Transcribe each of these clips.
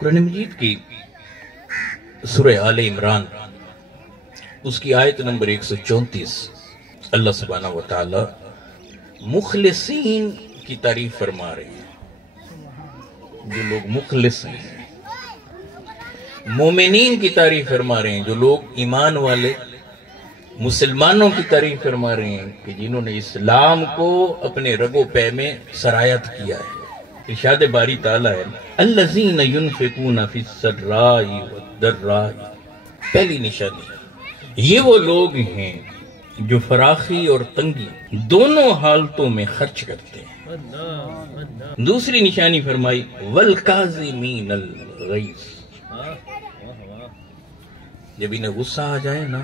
قرآن مجید کی سورہ آل عمران اس کی آیت نمبر 134 اللہ سبحانہ وتعالی مخلصین کی تعریف فرما رہے ہیں، جو لوگ مخلص ہیں، مومنین کی تعریف فرما رہے ہیں، جو لوگ ایمان والے مسلمانوں کی تعریف فرما رہے ہیں کہ جنہوں نے اسلام کو اپنے رگو پے میں سرایت کیا ہے۔ ارشاد باری تعالیٰ ہے الذین ینفقون فی السراء والضراء، پہلی نشانی یہ وہ لوگ ہیں جو فراخی اور تنگی دونوں حالتوں میں خرچ کرتے ہیں۔ دوسری نشانی فرمائی والکاظمین الغیظ، جب انہیں غصہ آ جائے نا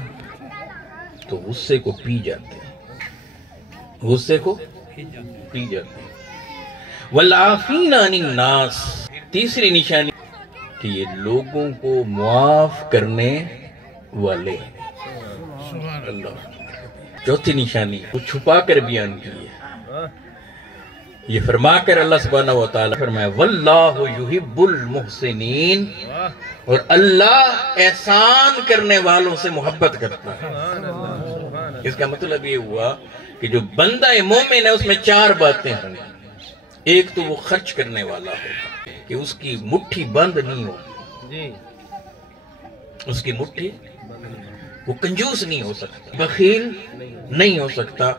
تو غصے کو پی جاتے ہیں، غصے کو پی جاتے ہیں۔ والعافین عن الناس، تیسری نشانی کہ یہ لوگوں کو معاف کرنے والے ہیں۔ اللہ، چوتھی نشانی کو چھپا کر بیان کی ہے، یہ فرما کر اللہ سبحانہ وتعالی فرمایا واللہ یحب المحسنین، اور اللہ احسان کرنے والوں سے محبت کرتا ہے۔ اس کا مطلب یہ ہوا کہ جو بندہ مومن ہے اس میں چار باتیں ہوں گی۔ ایک تو وہ خرچ کرنے والا ہوگا کہ اس کی مٹھی بند نہیں ہوگی، اس کی مٹھی، وہ کنجوس نہیں ہو سکتا، بخیل نہیں ہو سکتا،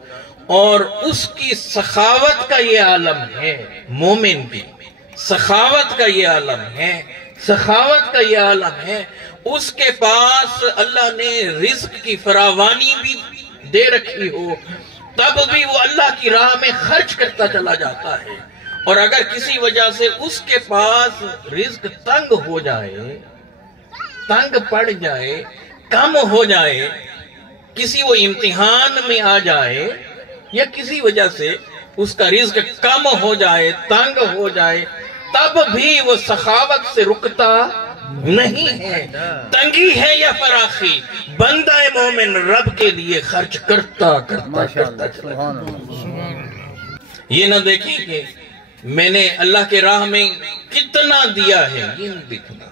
اور اس کی سخاوت کا یہ عالم ہے، مومن کی سخاوت کا یہ عالم ہے، سخاوت کا یہ عالم ہے۔ اس کے پاس اللہ نے رزق کی فراوانی بھی دے رکھی ہو، تب بھی وہ اللہ کی راہ میں خرچ کرتا چلا جاتا ہے، اور اگر کسی وجہ سے اس کے پاس رزق تنگ ہو جائے، تنگ پڑ جائے، کم ہو جائے، کسی وہ امتحان میں آ جائے یا کسی وجہ سے اس کا رزق کم ہو جائے، تنگ ہو جائے، تب بھی وہ سخاوت سے رکتا نہیں ہے۔ تنگی ہے یا فراخی، بندہ مومن رب کے لیے خرچ کرتا چلا۔ یہ نہ دیکھیں کہ میں نے اللہ کے راہ میں کتنا دیا ہے، یہ نہیں دیکھنا،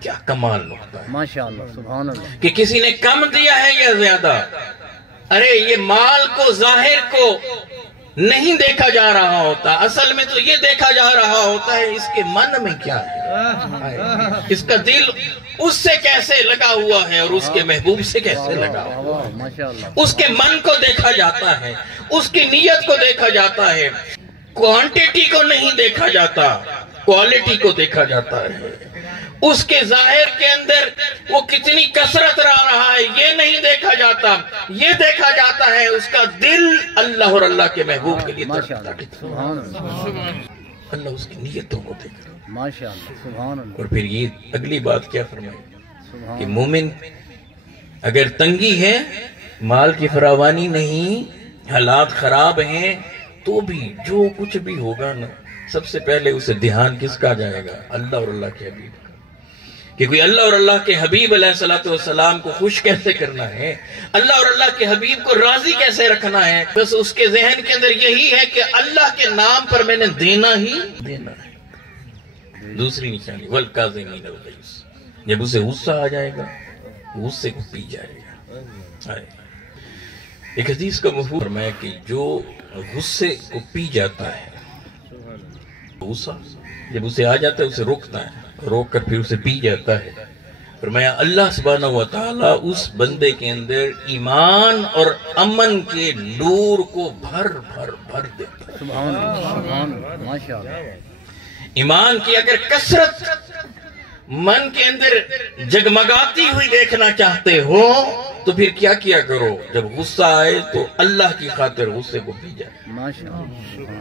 کیا کمال نقطہ ہے ماشاءاللہ، سبحان اللہ، کہ کسی نے کم دیا ہے یا زیادہ۔ ارے یہ مال کو، ظاہر کو نہیں دیکھا جا رہا ہوتا، اصل میں تو یہ دیکھا جا رہا ہوتا ہے اس کے من میں کیا ہے، اس کا دل اس سے کیسے لگا ہوا ہے اور اس کے محبوب سے کیسے لگا ہوا ہے۔ ماشاءاللہ، اس کے من کو دیکھا جاتا ہے، اس کی نیت کو دیکھا جاتا ہے، کوانٹیٹی کو نہیں دیکھا جاتا، کوالٹی کو دیکھا جاتا ہے۔ اس کے ظاہر کے اندر وہ کتنی کثرت رہا ہے یہ نہیں دیکھا جاتا، یہ دیکھا جاتا ہے اس کا دل اللہ اور اللہ کے محبوب کے لیے تڑپتا کتنا۔ سبحان اللہ، اللہ اس کی نیتوں کو دیکھ رہا ہے۔ ماشاءاللہ، سبحان اللہ، اور پھر یہ اگلی بات کیا فرمائی سبحان کہ مومن اگر تنگی ہے، مال کی فراوانی نہیں، حالات خراب ہیں، تو بھی جو کچھ بھی ہوگا نا، سب سے پہلے اسے دھیان کس کا جائے گا؟ اللہ اور اللہ کے حبیب کا، کہ کوئی اللہ اور اللہ کے حبیب علیہ السلام کو خوش کیسے کرنا ہے، اللہ اور اللہ کے حبیب کو راضی کیسے رکھنا ہے، بس اس کے ذہن کے اندر یہی ہے کہ اللہ کے نام پر میں نے دینا ہی دینا ہے۔ دوسری نشانی والکاظمین الغیظ، جب اسے غصہ آ جائے گا غصے کو پی جائے گا۔ ایک حدیث کا مفہوم فرمایا کہ جو غصے کو پی جاتا ہے، غصہ جب اسے آ جاتا ہے اسے روکتا ہے، روک کر پھر اسے پی جاتا ہے، فرمایا اللہ سبحانہ وتعالی اس بندے کے اندر ایمان اور امن کے نور کو بھر دیتا ہے۔ سبحان اللہ، سبحان اللہ، ماشاءاللہ، ایمان کی اگر کثرت من کے اندر جگمگاتی ہوئی دیکھنا چاہتے ہو تو پھر کیا کیا کرو؟ جب غصہ آئے تو اللہ کی خاطر غصے کو پی جائے، ماشاءاللہ،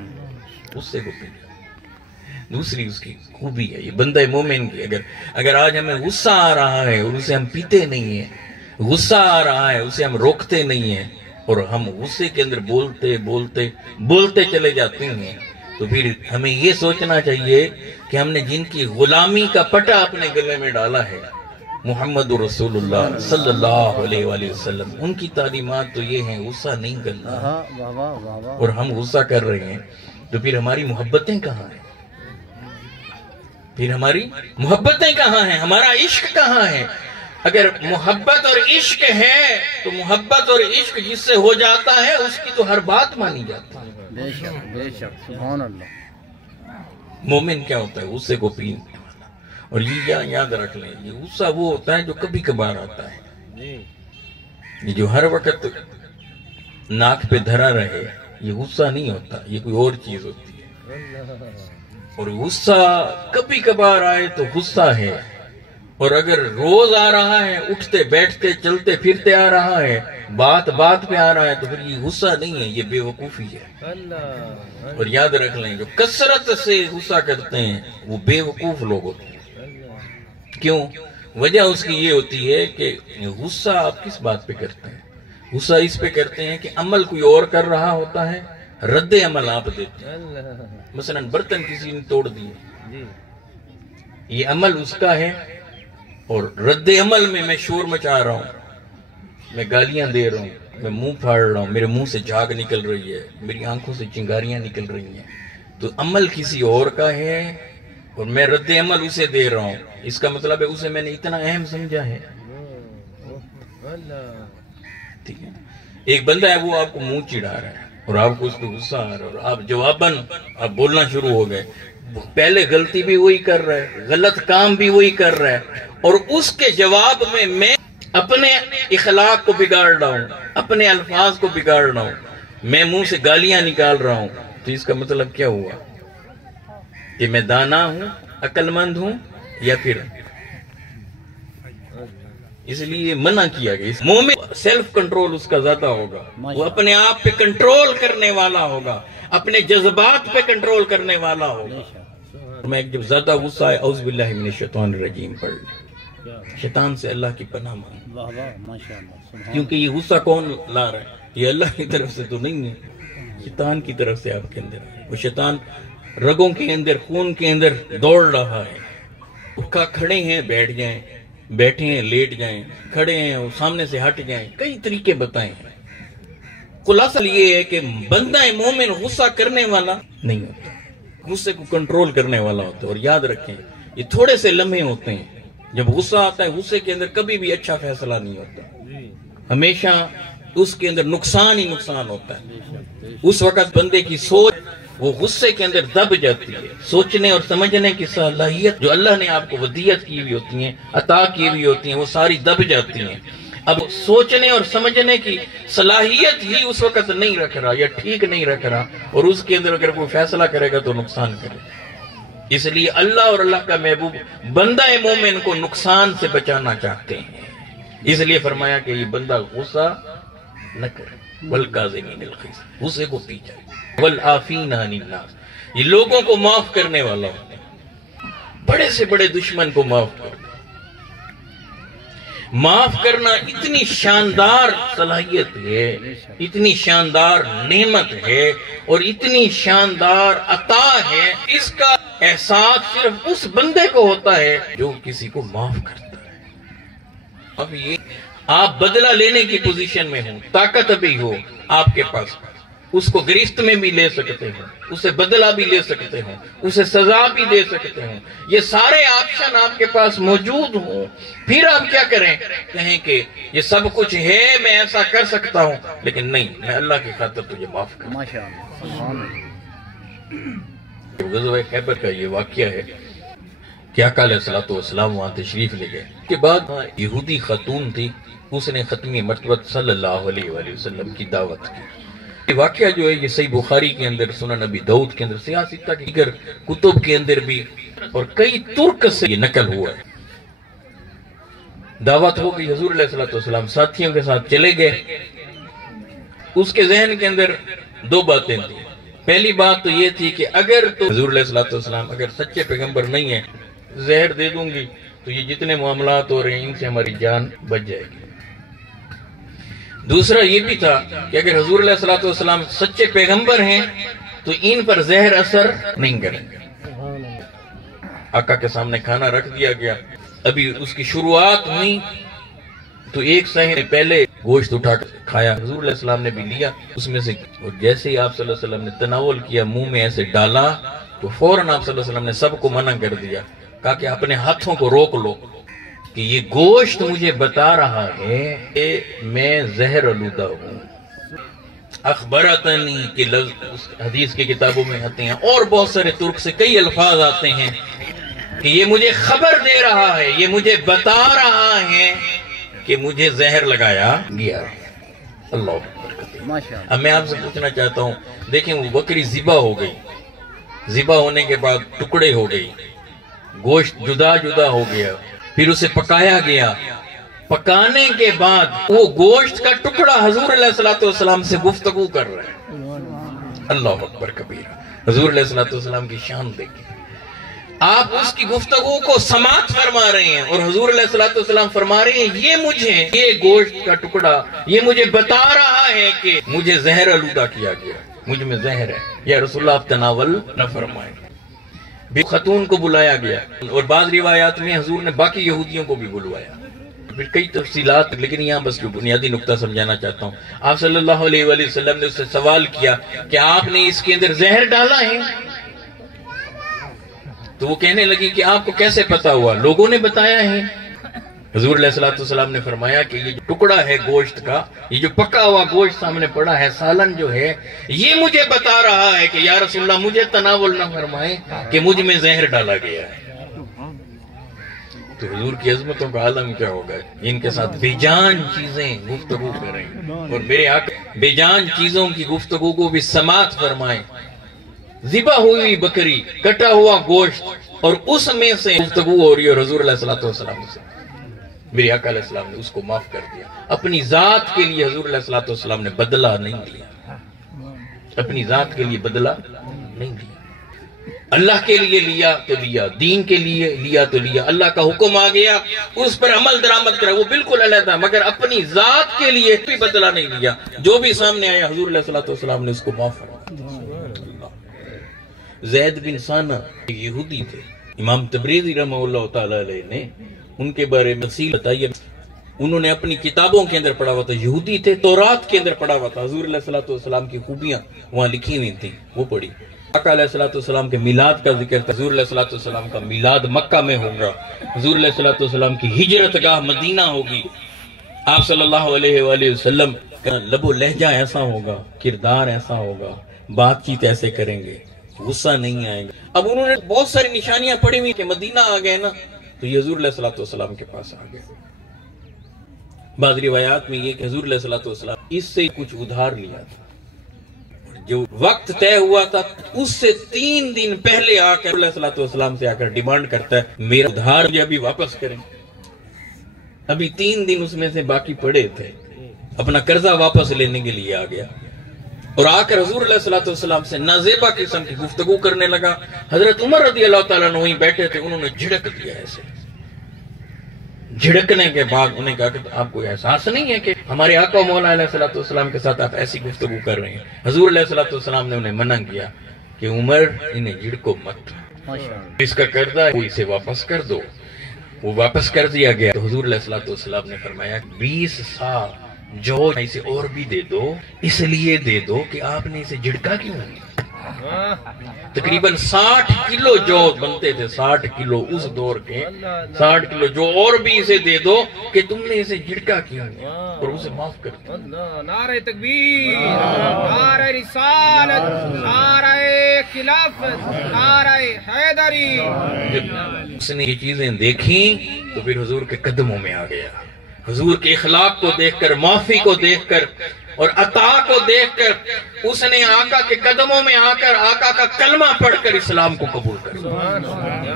غصے کو پی جائے۔ دوسری اس کی خوبی ہے یہ بندہ مومن کی، اگر آج ہمیں غصہ آ رہا ہے اور اسے ہم پیتے نہیں ہیں، غصہ آ رہا ہے اسے ہم روکتے نہیں ہیں، اور ہم غصے کے اندر بولتے چلے جاتے ہیں، تو پھر ہمیں یہ سوچنا چاہیے کہ ہم نے جن کی غلامی کا پٹا اپنے گلے میں ڈالا ہے، محمد رسول اللہ صلی اللہ علیہ وآلہ وسلم، ان کی تعلیمات تو یہ ہیں غصہ نہیں کرنا، اور ہم غصہ کر رہے ہیں، تو پھر ہماری محبتیں کہاں ہیں؟ پھر ہماری محبتیں کہاں ہیں، ہمارا عشق کہاں ہے؟ اگر محبت اور عشق ہے تو محبت اور عشق جس سے ہو جاتا ہے اس کی تو ہر بات مانی جاتی ہے۔ بے شک سبحان اللہ۔ مومن کیا ہوتا ہے؟ غصے کو پینے والا۔ اور یہ یاد رکھ لیں، یہ غصہ وہ ہوتا ہے جو کبھی کبھار آتا ہے، یہ جو ہر وقت ناک پہ دھرا رہے، یہ غصہ نہیں ہوتا، یہ کوئی اور چیز ہوتی ہے۔ اور غصہ کبھی کبھار آئے تو غصہ ہے، اور اگر روز آ رہا ہے، اٹھتے بیٹھتے چلتے پھرتے آ رہا ہے، بات بات پہ آ رہا ہے، تو پھر یہ غصہ نہیں ہے، یہ بے وقوفی ہے۔ اور یاد رکھ لیں جو کثرت سے غصہ کرتے ہیں وہ بے وقوف لوگ ہوتے ہیں۔ کیوں؟ وجہ اس کی یہ ہوتی ہے کہ غصہ آپ کس بات پہ کرتے ہیں؟ غصہ اس پہ کرتے ہیں کہ عمل کوئی اور کر رہا ہوتا ہے، رد عمل آپ دیتے ہیں۔ مثلا برتن کسی نے توڑ دیے، یہ عمل اس کا ہے، اور رد عمل میں میں شور مچا رہا ہوں، میں گالیاں دے رہا ہوں، میں منہ پھاڑ رہا ہوں، میرے منہ سے جھاگ نکل رہی ہے، میری آنکھوں سے چنگاریاں نکل رہی ہیں، تو عمل کسی اور کا ہے اور میں رد عمل اسے دے رہا ہوں۔ اس کا مطلب ہے اسے میں نے اتنا اہم سمجھا ہے۔ ٹھیک ہے، ایک بندہ ہے وہ آپ کو منہ چڑھا رہا ہے اور آپ کو اس پہ غصہ آ رہا ہے، اور آپ جواباً آپ بولنا شروع ہو گئے، پہلے غلطی بھی وہی کر رہا ہے، غلط کام بھی وہی کر رہا ہے، اور اس کے جواب میں اپنے اخلاق کو بگاڑ رہا ہوں، اپنے الفاظ کو بگاڑ رہا ہوں، میں منہ سے گالیاں نکال رہا ہوں، تو اس کا مطلب کیا ہوا کہ میں دانا ہوں، عقل مند ہوں، یا پھر اس لیے منع کیا گیا۔ اس مومن سیلف کنٹرول اس کا زیادہ ہوگا، وہ اپنے آپ پہ کنٹرول کرنے والا ہوگا، اپنے جذبات پہ کنٹرول کرنے والا ہوگا۔ میں جب زیادہ غصہ ہے اعوذ باللہ من الشیطان الرجیم پڑھ لیں، شیطان سے اللہ کی پناہ مانگ، کیونکہ یہ غصہ کون لا رہا ہے؟ یہ اللہ کی طرف سے تو نہیں ہے، شیطان کی طرف سے آپ کے اندر ہے۔ وہ شیطان رگوں کے اندر، خون کے اندر دوڑ رہا ہے۔ اٹھا کھڑے ہیں بیٹھ جائیں، بیٹھے ہیں لیٹ جائیں، کھڑے ہیں وہ سامنے سے ہٹ جائیں، کئی طریقے بتائیں۔ خلاصہ یہ ہے کہ بندہ مومن غصہ کرنے والا نہیں ہوتا، غصے کو کنٹرول کرنے والا ہوتا ہے۔ اور یاد رکھیں یہ تھوڑے سے لمحے ہوتے ہیں، جب غصہ آتا ہے غصے کے اندر کبھی بھی اچھا فیصلہ نہیں ہوتا، ہمیشہ اس کے اندر نقصان ہی نقصان ہوتا ہے۔ اس وقت بندے کی سوچ وہ غصے کے اندر دب جاتی ہے، سوچنے اور سمجھنے کی صلاحیت جو اللہ نے آپ کو ودیت کی ہوئی ہوتی ہیں، عطا کی ہوئی ہوتی ہیں، وہ ساری دب جاتی ہیں۔ اب سوچنے اور سمجھنے کی صلاحیت ہی اس وقت نہیں رکھ رہا یا ٹھیک نہیں رکھ رہا، اور اس کے اندر اگر کوئی فیصلہ کرے گا تو نقصان کرے گا۔ اس لیے اللہ اور اللہ کا محبوب بندہ مومن کو نقصان سے بچانا چاہتے ہیں، اس لیے فرمایا کہ یہ بندہ غصہ نہ کرے، والکاظمین الغیظ، غصے کو پی جائے، والعافین عن الناس، یہ لوگوں کو معاف کرنے والا ہوتا ہے، بڑے سے بڑے دشمن کو معاف کرنا۔ معاف کرنا اتنی شاندار صلاحیت ہے، اتنی شاندار نعمت ہے، اور اتنی شاندار عطا ہے، اس کا احساس صرف اس بندے کو ہوتا ہے جو کسی کو معاف کرتا ہے۔ اب یہ آپ بدلہ لینے کی پوزیشن میں ہوں، طاقت ابھی ہو آپ کے پاس، اس کو گرفت میں بھی لے سکتے ہوں، اسے بدلہ بھی لے سکتے ہوں، اسے سزا بھی دے سکتے ہوں، یہ سارے آپشن آپ کے پاس موجود ہوں، پھر آپ کیا کریں؟ کہیں کہ یہ سب کچھ ہے، میں ایسا کر سکتا ہوں، لیکن نہیں، میں اللہ کی خاطر تجھے معاف کروں۔ غزوہ خیبر کا یہ واقعہ ہے کہ آقا علیہ الصلوۃ والسلام وہاں تشریف لے گئے کے بعد یہودی خاتون تھی، اس نے ختمی مرتبہ صلی اللہ علیہ وآلہ وسلم کی دعوت کی۔ یہ واقعہ جو ہے یہ صحیح بخاری کے اندر، سنن نبی داؤد کے اندر، سیاہ ستہ کے دیگر کتب کے اندر بھی، اور کئی ترک سے یہ نقل ہوا ہے۔ دعوت ہو گئی، حضور علیہ الصلوۃ والسلام ساتھیوں کے ساتھ چلے گئے۔ اس کے ذہن کے اندر دو باتیں تھیں۔ پہلی بات تو یہ تھی کہ اگر تو حضور علیہ الصلوۃ والسلام اگر سچے پیغمبر نہیں ہیں، زہر دے دوں گی تو یہ جتنے معاملات ہو رہے ہیں ان سے ہماری جان بچ جائے گی۔ دوسرا یہ بھی تھا کہ اگر حضور علیہ الصلوۃ والسلام سچے پیغمبر ہیں تو ان پر زہر اثر نہیں کریں گے۔ آقا کے سامنے کھانا رکھ دیا گیا، ابھی اس کی شروعات ہوئی تو ایک صحن پہلے گوشت اٹھا کر کھایا، حضور علیہ السلام نے بھی لیا اس میں سے، اور جیسے ہی آپ صلی اللہ علیہ وسلم نے تناول کیا، منہ میں ایسے ڈالا تو فوراً آپ صلی اللہ علیہ وسلم نے سب کو منع کر دیا کہا کہ اپنے ہاتھوں کو روک لو کہ یہ گوشت مجھے بتا رہا ہے کہ میں زہر آلودہ ہوں. اخبرتنی کہ لفظ حدیث کی کتابوں میں آتے ہیں، اور بہت سارے ترک سے کئی الفاظ آتے ہیں کہ یہ مجھے خبر دے رہا ہے، یہ مجھے بتا رہا ہے کہ مجھے زہر لگایا گیا. اللہ اکبر. اب میں آپ سے پوچھنا چاہتا ہوں، دیکھیں وہ بکری ذبح ہو گئی، ذبح ہونے کے بعد ٹکڑے ہو گئی، گوشت جدا جدا ہو گیا، پھر اسے پکایا گیا. پکانے کے بعد وہ گوشت کا ٹکڑا حضور علیہ الصلوۃ والسلام سے گفتگو کر رہا ہے. اللہ اکبر کبیرہ. حضور علیہ الصلوۃ والسلام کی شان دیکھیں، آپ اس کی گفتگو کو سماعت فرما رہے ہیں اور حضور علیہ الصلوۃ والسلام فرما رہے ہیں یہ مجھے، یہ گوشت کا ٹکڑا یہ مجھے بتا رہا ہے کہ مجھے زہر آلودہ کیا گیا، مجھ میں زہر ہے، یا رسول اللہ آپ تناول نہ فرمائیں. خاتون کو بلایا گیا، اور بعض روایات میں حضور نے باقی یہودیوں کو بھی بلوایا. پھر کئی تفصیلات، لیکن یہاں بس جو بنیادی نقطہ سمجھانا چاہتا ہوں. آپ صلی اللہ علیہ وآلہ وسلم نے اس سے سوال کیا کہ آپ نے اس کے اندر زہر ڈالا ہے؟ تو وہ کہنے لگی کہ آپ کو کیسے پتا ہوا؟ لوگوں نے بتایا ہے. حضور علیہ السلام نے فرمایا کہ یہ جو ٹکڑا ہے گوشت کا، یہ جو پکا ہوا گوشت سامنے پڑا ہے، سالن جو ہے، یہ مجھے بتا رہا ہے کہ یا رسول اللہ مجھے تناول نہ فرمائیں کہ مجھ میں زہر ڈالا گیا ہے. تو حضور کی عظمتوں کا عالم کیا ہوگا، ان کے ساتھ بے جان چیزیں گفتگو کریں، اور میرے آقا بے جان چیزوں کی گفتگو کو بھی سماعت فرمائیں. ذبح ہوئی بکری، کٹا ہوا گوشت، اور اس میں سے گفتگو ہو رہی ہے، اور حضور علیہ السلام سے میرے آقا علیہ السلام نے اس کو معاف کر دیا. اپنی ذات کے لیے حضور علیہ السلام نے بدلہ نہیں دیا، اپنی ذات کے لیے بدلہ نہیں دیا. اللہ کے لیے لیا تو لیا، دین کے لیے لیا تو لیا. اللہ کا حکم آ گیا، اس پر عمل درآمد کرا، وہ بالکل علیحدہ، مگر اپنی ذات کے لیے بھی بدلہ نہیں لیا. جو بھی سامنے آیا حضور علیہ السلام نے اس کو معاف فرمایا. زید بن ثانہ یہودی تھے. امام تبریزی رحمہ اللہ تعالی علیہ نے ان کے بارے میں تفصیل بتائی ہے. انہوں نے اپنی کتابوں کے اندر پڑھا ہوا تھا، یہودی تھے، تورات کے اندر پڑھا ہوا تھا. حضور علیہ السلام کی خوبیاں وہاں لکھی ہوئی تھیں، وہ پڑھی. آقا علیہ السلام کے میلاد کا ذکر تھا. حضور علیہ السلام کا میلاد مکہ میں ہوگا، حضور علیہ السلام کی ہجرت گاہ مدینہ ہوگی. آپ صلی اللہ علیہ وآلہ وسلم کا لب و لہجہ ایسا ہوگا، کردار ایسا ہوگا، بات چیت ایسے کریں گے، غصہ نہیں آئے گا. اب انہوں نے بہت ساری نشانیاں پڑھی ہوئی کہ مدینہ آ گئے نا، تو یہ حضور علیہ السلام کے پاس آ گئے. بعض روایات میں یہ کہ حضور علیہ السلام اس سے کچھ ادھار لیا تھا، جو وقت طے ہوا تھا اس سے 3 دن پہلے آ کر علیہ السلام سے آ کر ڈیمانڈ کرتا ہے میرا ادھار مجھے ابھی واپس کریں. ابھی 3 دن اس میں سے باقی پڑے تھے، اپنا قرضہ واپس لینے کے لیے آ گیا، اور آ کر حضور علیہ السلام سے نازیبا قسم کی گفتگو کرنے لگا. حضرت عمر رضی اللہ تعالیٰ عنہ وہیں بیٹھے تھے، انہوں نے جھڑک دیا. ایسے جھڑکنے کے بعد انہیں کہا کہ آپ کو احساس نہیں ہے کہ ہمارے آقا مولا علیہ السلام کے ساتھ آپ ایسی گفتگو کر رہے ہیں؟ حضور علیہ السلام نے انہیں منع کیا کہ عمر انہیں جھڑکو مت، اس کا قرضہ ہے وہ اسے واپس کر دو. وہ واپس کر دیا گیا. تو حضور علیہ السلام نے فرمایا 20 سا جو اسے اور بھی دے دو، اس لیے دے دو کہ آپ نے اسے جھڑکا کیوں. تقریباً 60 کلو جو بنتے تھے، 60 کلو اس دور کے، 60 کلو جو اور بھی اسے دے دو کہ تم نے اسے جھڑکا کیوں، اور اسے معاف کر دو. نعرہ تکبیر، نعرہ رسالت، نعرہ خلافت، نعرہ حیدری. جب اس نے یہ چیزیں دیکھیں تو پھر حضور کے قدموں میں آ گیا. حضور کے اخلاق کو دیکھ کر، معافی کو دیکھ کر اور عطا کو دیکھ کر اس نے آقا کے قدموں میں آ کر آقا کا کلمہ پڑھ کر اسلام کو قبول کر لیا.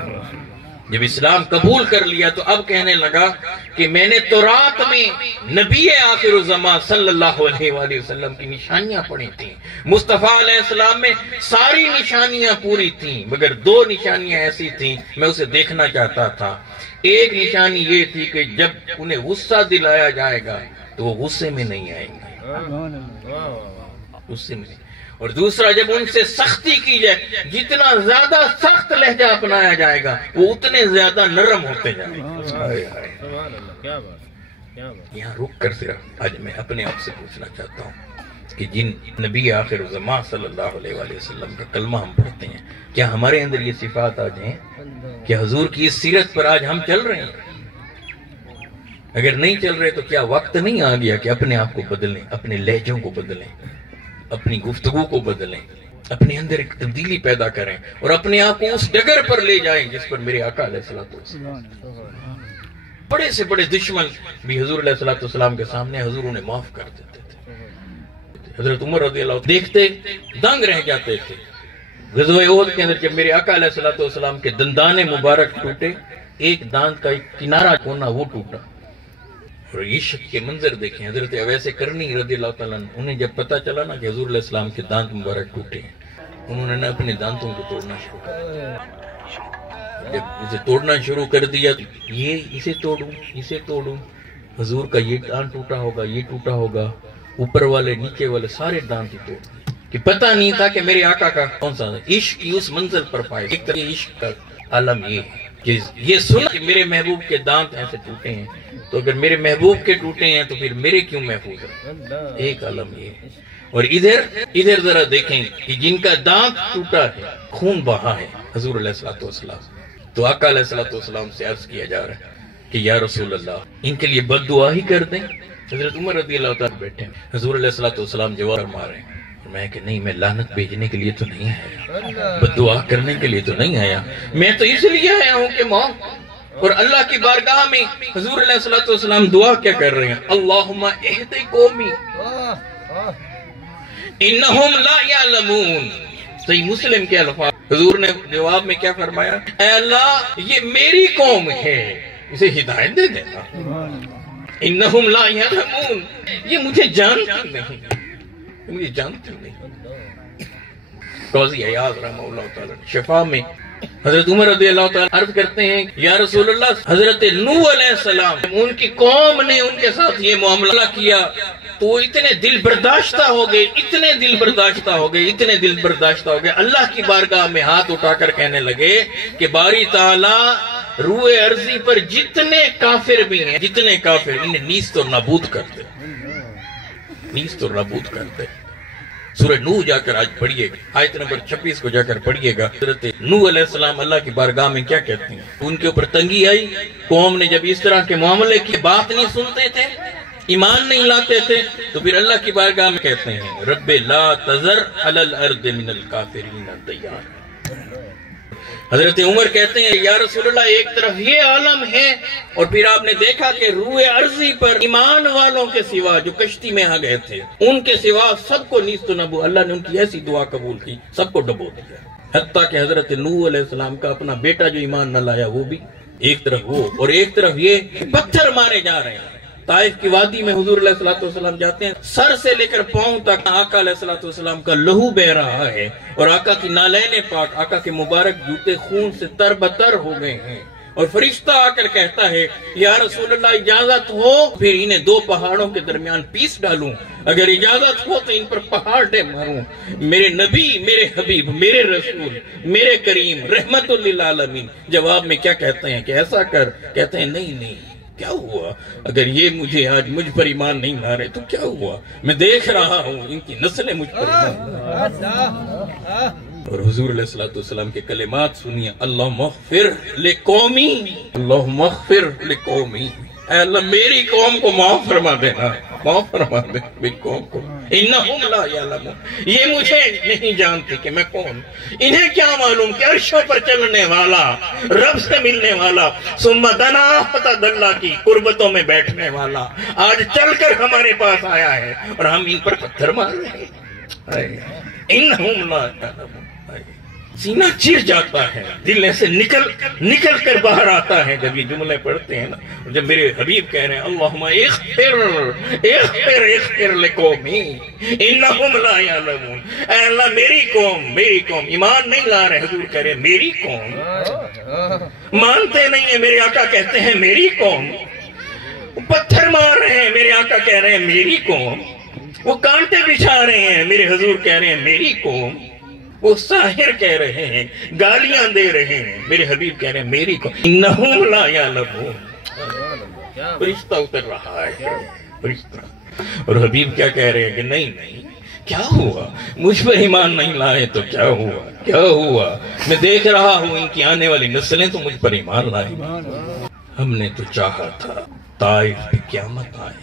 جب اسلام قبول کر لیا تو اب کہنے لگا کہ میں نے تورات میں نبی آخر الزمان صلی اللہ علیہ وآلہ وسلم کی نشانیاں پڑھی تھیں، مصطفیٰ علیہ السلام میں ساری نشانیاں پوری تھیں، مگر 2 نشانیاں ایسی تھیں میں اسے دیکھنا چاہتا تھا. ایک نشانی یہ تھی کہ جب انہیں غصہ دلایا جائے گا تو وہ غصے میں نہیں آئیں گے، غصے میں. اور دوسرا جب ان سے سختی کی جائے، جتنا زیادہ سخت لہجہ اپنایا جائے گا وہ اتنے زیادہ نرم ہوتے جائیں گے. یہاں رک کر صرف آج میں اپنے آپ سے پوچھنا چاہتا ہوں، کہ جن نبی آخر زمان صلی اللہ علیہ وآلہ وسلم کا کلمہ ہم پڑھتے ہیں، کیا ہمارے اندر یہ صفات آج ہیں؟ کیا حضور کی اس سیرت پر آج ہم چل رہے ہیں؟ اگر نہیں چل رہے تو کیا وقت نہیں آ گیا کہ اپنے آپ کو بدلیں، اپنے لہجوں کو بدلیں، اپنی گفتگو کو بدلیں، اپنے اندر ایک تبدیلی پیدا کریں اور اپنے آپ کو اس ڈگر پر لے جائیں جس پر میرے آقا علیہ السلام بڑے سے بڑے دشمن بھی حضور علیہ السلام کے سامنے حضور انہیں معاف کر دیتے تھے۔ حضرت عمر رضی اللہ عنہ دیکھتے دنگ رہ جاتے تھے۔ غزوہ احد کے اندر جب میرے آقا علیہ السلام کے دندان مبارک ٹوٹے، ایک دانت کا ایک کنارہ کونا وہ ٹوٹا، اور عشق کے منظر دیکھیں۔ حضرت اویس کرنی رضی اللہ تعالیٰ عنہ، انہیں جب پتا چلا نا کہ حضور علیہ السلام کے دانت مبارک ٹوٹے ہیں، انہوں نے اپنے دانتوں کو توڑنا شروع کر دیا۔ جب اسے توڑنا شروع کر دیا، یہ اسے توڑوں، حضور کا یہ دانت ٹوٹا ہوگا، یہ ٹوٹا ہوگا، اوپر والے نیچے والے سارے دانت ہی توڑ دیے، کہ پتہ نہیں تھا کہ میرے آقا کا کون سا عشق کی اس منزل پر پائے۔ ایک طرح عشق کا عالم یہ ہے کہ یہ سنا کہ میرے محبوب کے دانت ایسے ٹوٹے ہیں، تو اگر میرے محبوب کے ٹوٹے ہیں تو پھر میرے کیوں محفوظ ہیں؟ ایک عالم یہ ہے۔ اور ادھر ذرا دیکھیں کہ جن کا دانت ٹوٹا ہے، خون بہا ہے، حضور علیہ السلام، تو آقا علیہ السلام سے عرض کیا جا رہا ہے کہ یا رسول اللہ ان کے لیے بد دعا ہی کر دیں۔ حضرت عمر رضی اللہ تعالیٰ بیٹھے ہیں، حضور علیہ السلام جواب فرما رہے ہیں، اور میں کہ نہیں، میں لعنت بھیجنے کے لیے تو نہیں آیا، بد دعا کرنے کے لیے تو نہیں آیا، میں تو اس لیے آیا ہوں کہ موت۔ اور اللہ کی بارگاہ میں حضور علیہ السلام دعا کیا کر رہے ہیں؟ اللہم اہد قومی انہم لا یعلمون۔ صحیح مسلم کے الفاظ، حضور نے جواب میں کیا فرمایا؟ اے اللہ یہ میری قوم ہے، اسے ہدایت دے دینا۔ انہم لا یعلمون، یہ مجھے جانتی نہیں۔ قاضی عیاض رحمہ اللہ تعالیٰ شفا میں حضرت عمر رضی اللہ تعالیٰ عرض کرتے ہیں یا رسول اللہ، حضرت نوح علیہ السلام ان کی قوم نے ان کے ساتھ یہ معاملہ کیا تو وہ اتنے دل برداشتہ ہو گئے، اتنے دل برداشتہ ہو گئے، اللہ کی بارگاہ میں ہاتھ اٹھا کر کہنے لگے کہ باری تعالیٰ روئے ارضی پر جتنے کافر بھی ہیں، جتنے کافر، انہیں نیست اور نابود کر دے۔ سورہ نوح جا کر آج پڑھیے گا، آیت نمبر 26 کو جا کر پڑھیے گا۔ حضرت نوح علیہ السلام اللہ کی بارگاہ میں کیا کہتے ہیں؟ ان کے اوپر تنگی آئی، قوم نے جب اس طرح کے معاملے کی بات نہیں سنتے تھے، ایمان نہیں لاتے تھے، تو پھر اللہ کی بارگاہ میں کہتے ہیں رب لا تذر علی الارض من الکافرین دیار۔ حضرت عمر کہتے ہیں یا رسول اللہ ایک طرف یہ عالم ہے، اور پھر آپ نے دیکھا کہ روئے ارضی پر ایمان والوں کے سوا جو کشتی میں آ گئے تھے، ان کے سوا سب کو نیست و نبود، اللہ نے ان کی ایسی دعا قبول کی، سب کو ڈبو دیا، حتیٰ کہ حضرت نوح علیہ السلام کا اپنا بیٹا جو ایمان نہ لایا وہ بھی، ایک طرف وہ اور ایک طرف یہ پتھر مارے جا رہے ہیں۔ طائف کی وادی میں حضور علیہ السلام جاتے ہیں، سر سے لے کر پاؤں تک آقا علیہ السلام کا لہو بہ رہا ہے، اور آقا کی نالین پاک، آقا کے مبارک جوتے خون سے تر بتر ہو گئے ہیں، اور فرشتہ آ کر کہتا ہے یا رسول اللہ اجازت ہو پھر انہیں دو پہاڑوں کے درمیان پیس ڈالوں، اگر اجازت ہو تو ان پر پہاڑ ڈے ماروں۔ میرے نبی، میرے حبیب، میرے رسول، میرے کریم رحمت للعالمین جواب میں کیا کہتے ہیں کہ ایسا کر، کہتے ہیں نہیں، کیا ہوا اگر یہ مجھے آج مجھ پر ایمان نہیں مارے تو کیا ہوا، میں دیکھ رہا ہوں ان کی نسلیں مجھ پر ایمان۔ اور حضور علیہ السلام کے کلمات سنیے، اللہم اغفر لقومی، اللہم اغفر لقومی، اے اللہ میری قوم کو معاف فرما دینا، معاف فرما دے میری قوم کو، انہم لا یعلمون، یہ مجھے نہیں جانتے کہ میں کون، انہیں کیا معلوم کہ عرشوں پر چلنے والا، رب سے ملنے والا، ثم دنا فتدلی کی قربتوں میں بیٹھنے والا آج چل کر ہمارے پاس آیا ہے اور ہم ان پر پتھر مار رہے ہیں۔ انہم لا یعلمون، سینہ چیر جاتا ہے، دل ایسے نکل کر باہر آتا ہے جب یہ جملے پڑھتے ہیں نا، جب میرے حبیب کہہ رہے ہیں اللہم اغفر لقومی انہم لا یعلمون، اے اللہ میری قوم ایمان نہیں لا رہے، حضور کہہ رہے ہیں میری قوم مانتے نہیں ہیں، میرے آقا کہتے ہیں میری قوم، پتھر مار رہے ہیں، میرے آقا کہہ رہے ہیں میری قوم، وہ کانٹے بچھا رہے ہیں، میرے حضور کہہ رہے ہیں میری قوم، وہ ساحر کہہ رہے ہیں، گالیاں دے رہے ہیں، میرے حبیب کہہ رہے ہیں میری قوم، انہم لا یعلمون۔ فرشتہ اتر رہا ہے، فرشتہ، اور حبیب کیا کہہ رہے ہیں کہ نہیں، کیا ہوا؟ مجھ پر ایمان نہیں لائے تو کیا ہوا؟ کیا ہوا؟ میں دیکھ رہا ہوں ان کی آنے والی نسلیں تو مجھ پر ایمان لائیں۔ ہم نے تو چاہا تھا طائف پہ قیامت آئے،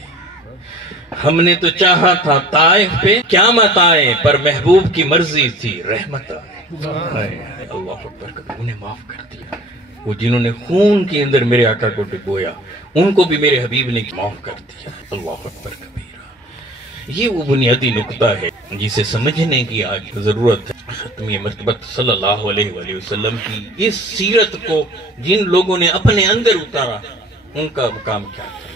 ہم نے تو چاہا تھا طائف پہ قیامت آئے، پر محبوب کی مرضی تھی رحمت آئے۔ اللہ اکبر، کبھی انہیں معاف کر دیا۔ وہ جنہوں نے خون کے اندر میرے آقا کو ڈبویا، ان کو بھی میرے حبیب نے معاف کر دیا۔ اللہ اکبر کبیرہ۔ یہ وہ بنیادی نقطہ ہے جسے سمجھنے کی آج ضرورت ہے۔ ختمی مرتبت صلی اللہ علیہ وآلہ وسلم کی اس سیرت کو جن لوگوں نے اپنے اندر اتارا، ان کا مقام کیا تھا؟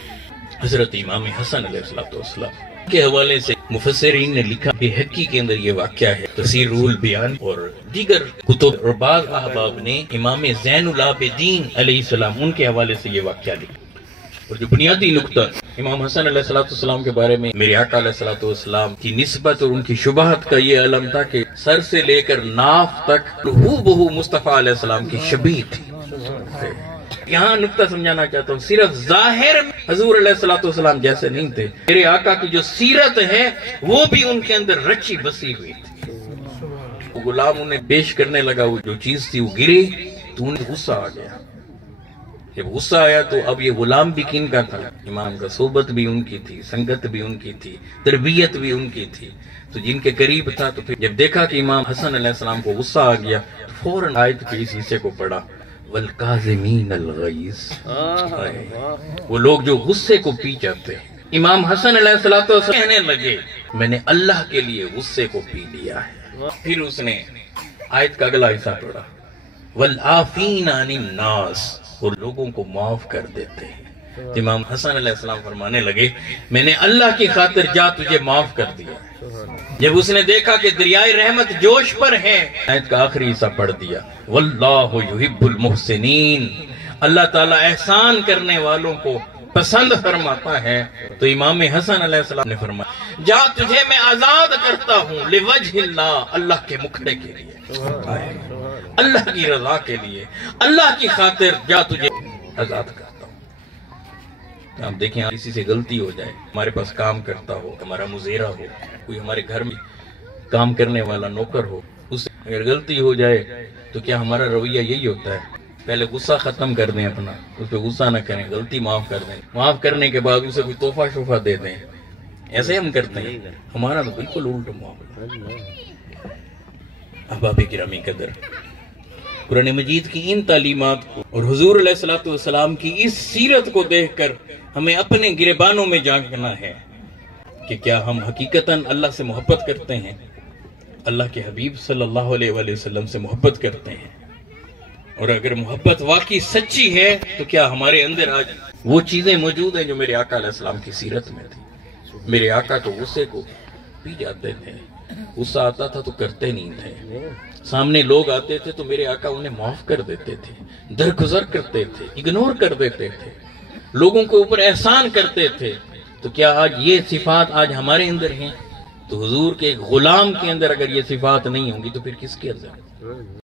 حضرت امام حسن علیہ السلام کے حوالے سے مفسرین نے لکھا کہ حقی کے اندر یہ واقعہ ہے۔ تفسیر روح البیان اور دیگر کتب اور بعض احباب نے امام زین العابدین علیہ السلام ان کے حوالے سے یہ واقعہ لکھا۔ اور جو بنیادی نقطہ امام حسن علیہ السلام کے بارے میں میرے آقا علیہ السلام کی نسبت اور ان کی شبہت کا یہ علم تھا کہ سر سے لے کر ناف تک ہو بہو مصطفیٰ علیہ السلام کی شبیہ تھی۔ یہاں نقطہ سمجھانا چاہتا ہوں، صرف ظاہر حضور علیہ السلام جیسے نہیں تھے، میرے آقا کی جو سیرت ہے وہ بھی ان کے اندر رچی بسی ہوئی تھی۔ وہ غلام انہیں پیش کرنے لگا، وہ جو چیز تھی وہ گری تو انہیں غصہ آ گیا۔ جب غصہ آیا تو اب یہ غلام بھی کن کا تھا؟ امام کا۔ صحبت بھی ان کی تھی، سنگت بھی ان کی تھی، تربیت بھی ان کی تھی، تو جن کے قریب تھا۔ تو پھر جب دیکھا کہ امام حسن علیہ السلام کو غصہ آ گیا تو فوراً آیت کے اس حصے کو پڑھا، وَالْقَاذِمِينَ الْغَيْظَ۔ وہ لوگ جو غصے کو پی جاتے ہیں۔ امام حسن علیہ السلام کہنے لگے میں نے اللہ کے لیے غصے کو پی لیا ہے۔ پھر اس نے آیت کا اگلا حصہ پڑھا، وَالْعَافِينَ عَنِ النَّاسِ، اور لوگوں کو معاف کر دیتے ہیں۔ امام حسن علیہ السلام فرمانے لگے میں نے اللہ کی خاطر جا تجھے معاف کر دیا۔ جب اس نے دیکھا کہ دریائے رحمت جوش پر ہے، آیت کا آخری حصہ پڑھ دیا، واللہ یحب المحسنین، اللہ تعالیٰ احسان کرنے والوں کو پسند فرماتا ہے۔ تو امام حسن علیہ السلام نے فرمایا جا تجھے میں آزاد کرتا ہوں لوجہ اللہ، اللہ کے مکھڑے کے لیے، اللہ کی رضا کے لیے، اللہ کی خاطر جا تجھے آزاد کرتا ہوں۔ آپ دیکھیں کسی سے غلطی ہو جائے، ہمارے پاس کام کرتا ہو، ہمارا مزیرہ ہو، کوئی ہمارے گھر میں کام کرنے والا نوکر ہو، اس سے اگر غلطی ہو جائے تو کیا ہمارا رویہ یہی ہوتا ہے؟ پہلے غصہ ختم کر دیں اپنا، اس پہ غصہ نہ کریں، غلطی معاف کر دیں، معاف کرنے کے بعد اسے کوئی تحفہ شفہ دے دیں، ایسے ہم کرتے ہیں؟ ہمارا تو بالکل الٹا معاملہ۔ احباب گرامی قدر، قرآن مجید کی ان تعلیمات کو اور حضور علیہ السلام کی اس سیرت کو دیکھ کر ہمیں اپنے گریبانوں میں جھانکنا ہے کہ کیا ہم حقیقتاً اللہ سے محبت کرتے ہیں، اللہ کے حبیب صلی اللہ علیہ وآلہ وسلم سے محبت کرتے ہیں، اور اگر محبت واقعی سچی ہے تو کیا ہمارے اندر آج وہ چیزیں موجود ہیں جو میرے آقا علیہ السلام کی سیرت میں تھی؟ میرے آقا تو غصے کو پی جاتے تھے، غصہ آتا تھا تو کرتے نہیں تھے، سامنے لوگ آتے تھے تو میرے آقا انہیں معاف کر دیتے تھے، درگزر کرتے تھے، اگنور کر دیتے تھے، لوگوں کے اوپر احسان کرتے تھے۔ تو کیا آج یہ صفات آج ہمارے اندر ہیں؟ تو حضور کے ایک غلام کے اندر اگر یہ صفات نہیں ہوں گی تو پھر کس کے اندر؟